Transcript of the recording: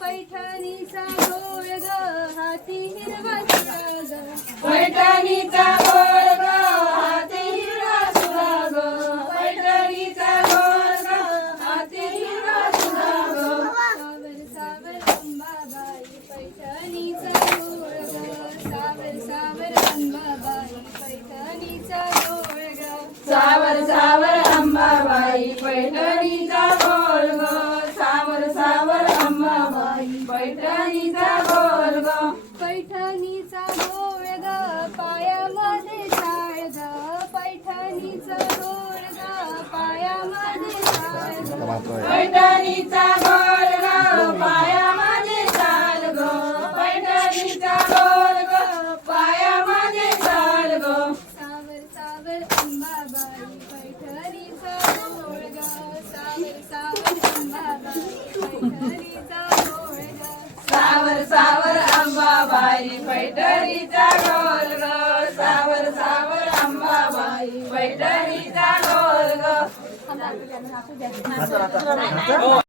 पैठणीचा गोळ ग हाती हिरवा चुडा ग पैठणीचा गोळ ग हाती हिरवा चुडा ग पैठणीचा गोळ ग हाती हिरवा चुडा ग सावर सावर अंबाबाई पैठणीचा गोळ ग सावर सावर अंबाबाई पैठणीचा गोळ ग सावर सावर अंबाबाई पैठणीचा गोळ ग सावर सावर अंबाबाई पैठणीचा गोळ ग पैठणीचा गोळ ग पायामध्ये टाळ ग पैठणीचा गोळ ग पायामध्ये टाळ ग पैठणीचा गोळ ग पायामध्ये चाल ग पैठणीचा गोळ ग पायामध्ये चाल ग सावर सावर अंबाबाई पैठणीचा गोळ ग सावर सावर अंबाबाई पैठणीचा गोळ ग सावर सावर अंबाबाई पैठणीचा गोळ ग सावर सावर अंबाबाई पैठणीचा गोळ ग